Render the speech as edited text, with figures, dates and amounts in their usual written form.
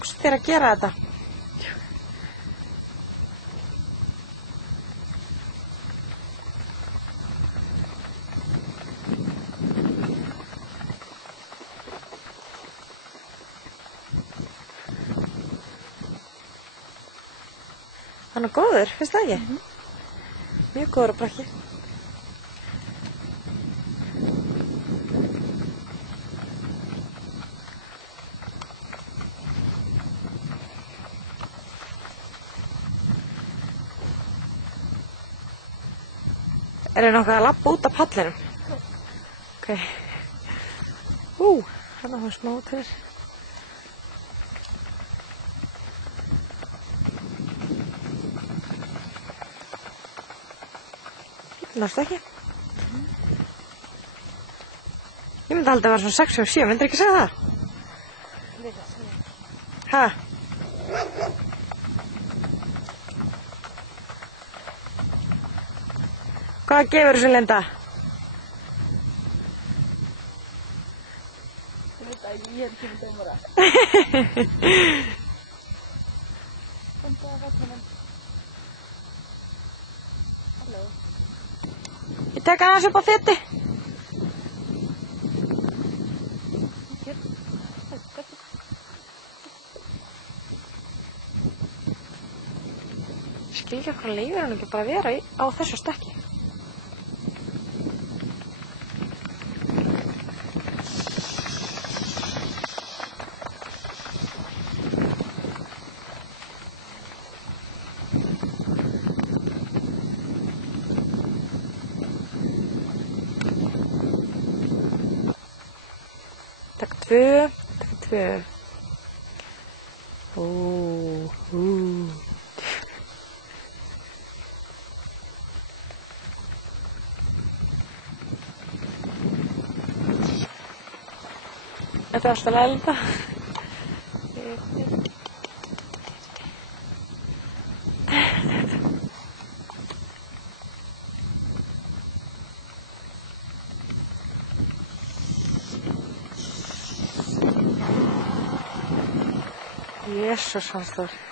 tókst þér að gera þetta? Hann er góður, finnst það ekki? Mjög góður á brakki. Er það nokkuð að labba út af pallinum? Ok. Hérna var smá til. Nástu ekki? Ég myndi halda að það var svona 6 og 7, myndir ekki segja það? Hæ? Hvað gefur þessu Linda? Ég veit ekki, ég er ekki með dómara. Halló. Ég tek aðeins upp á feti. Ég skil ekki hvað leifir hann ekki bara að vera á þessu stekki. Takk 2. Þetta er alltaf lælda. Jesús, hann stór.